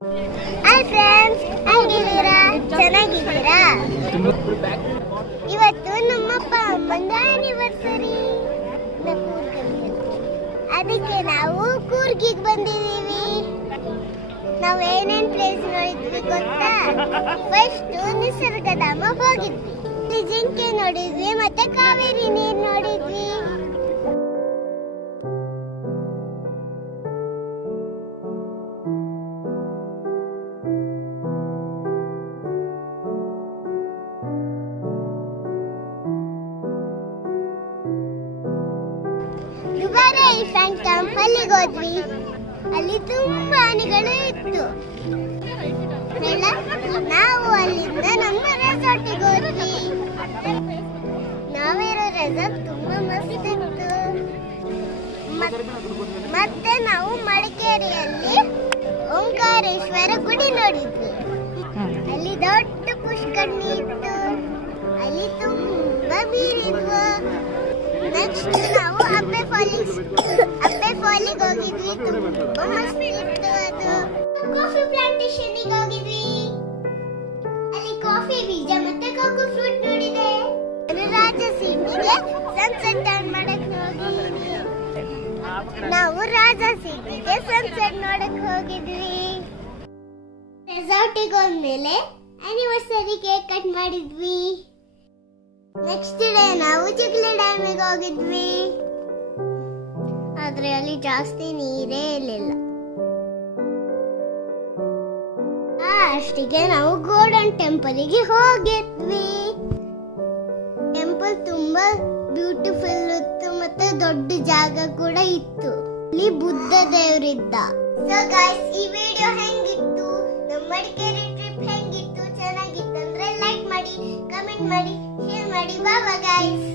Hi friends, ಹೇಗಿದ್ದೀರಾ? ಚೆನ್ನಾಗಿದ್ದೀರಾ? ಇವತ್ತು ನಮ್ಮಪ್ಪ ಅಮ್ಮಂದ ಆನಿವರ್ಸರಿ, ಅದಕ್ಕೆ ನಾವು ಕೂರ್ಗಿಗೆ ಬಂದಿದ್ದೀವಿ. ನಾವು ಏನೇನ್ ಪ್ಲೇಸ್ ನೋಡಿದ್ವಿ ಗೊತ್ತಾ? ಫಸ್ಟ್ ನಿಸರ್ಗಧಾಮ ಹೋಗಿದ್ವಿ, ಜಿಂಕೆ ನೋಡಿದ್ವಿ, ಮತ್ತೆ ಕಾವೇರಿ ನೀರ್ ನೋಡಿದ್ವಿ. ಅಲ್ಲಿಗೆ ಹೋದ್ವಿ, ಅಲ್ಲಿ ತುಂಬಾ ಆನೆಗಳು ಇತ್ತು. ನಾವು ಅಲ್ಲಿಂದ ನಮ್ಮ ರೆಸಾರ್ಟಿಗೆ ಹೋದ್ವಿ. ನಾವಿರೋ ರೆಸಾರ್ಟ್ ತುಂಬಾ ಮಸ್ತ್ ಇತ್ತು. ಮತ್ತೆ ನಾವು ಮಡಿಕೇರಿಯಲ್ಲಿ ಓಂಕಾರೇಶ್ವರ ಗುಡಿ ನೋಡಿದ್ವಿ. ಅಲ್ಲಿ ದೊಡ್ಡ ಪುಷ್ಕರಣಿ ಇತ್ತು, ಅಲ್ಲಿ ತುಂಬಾ ನೀರಿದ್ವು. ನೆಕ್ಸ್ಟ್ ನಾವು ಅಬ್ಬೆ ಫಾಲಿಗೆ ಹೋಗಿದ್ವಿ. ತುಂಬಾ ಮಸ್ತ್ ಇತ್ತು ಅದು. ಕಾಫಿ ಪ್ಲಾಂಟೇಶನ್ ಗೆ ಹೋಗಿದ್ವಿ, ಅಲ್ಲಿ ಕಾಫಿ ಬೀಜ ಮತ್ತೆ ಕೋಕೋ ಫ್ರೂಟ್ ನೋಡಿದೆ. ರಾಜಸೀಮಿಗೆ ಸನ್ಸೆಟ್ ಆನ್ ಮಾಡಕ್ ಹೋಗಿದ್ವಿ. ನಾವು ರಾಜಸೀಮಿಗೆ ಸನ್ಸೆಟ್ ನೋಡಕ್ ಹೋಗಿದ್ವಿ. ರೆಸಾರ್ಟಿಗೆ ಹೋದ್ಮೇಲೆ ಆನಿವರ್ಸರಿ ಕೇಕ್ ಕಟ್ ಮಾಡಿದ್ವಿ. ನೆಕ್ಸ್ಟ್ ಡೇ ನಾವು ಚಿಕ್ಲೆ ಡ್ಯಾಮಿಗೆ ಹೋಗಿದ್ವಿ, ಆದ್ರೆ ಅಲ್ಲಿ ಜಾಸ್ತಿ ನೀರೇ ಇರಲಿಲ್ಲ. ಅಷ್ಟಿಗೆ ನಾವು ಗೋಲ್ಡನ್ ಟೆಂಪಲ್ಗೆ ಹೋಗಿದ್ವಿ. ಟೆಂಪಲ್ ತುಂಬಾ ಬ್ಯೂಟಿಫುಲ್ ಇತ್ತು, ಮತ್ತೆ ದೊಡ್ಡ ಜಾಗ ಕೂಡ ಇತ್ತು. ಅಲ್ಲಿ ಬುದ್ಧ ದೇವರಿದ್ದ. ಸೊ ಗೈಸ್, ಈ ವಿಡಿಯೋ ಹೆಂಗಿತ್ತು, ನಮ್ಮ ಮಡಿಕೇರಿ ಟ್ರಿಪ್ ಹೆಂಗಿತ್ತು, ಚೆನ್ನಾಗಿತ್ತು ಅಂದ್ರೆ ಲೈಕ್ ಮಾಡಿ, ಕಮೆಂಟ್ ಮಾಡಿ, ಶೇರ್ ಮಾಡಿ. Bye guys.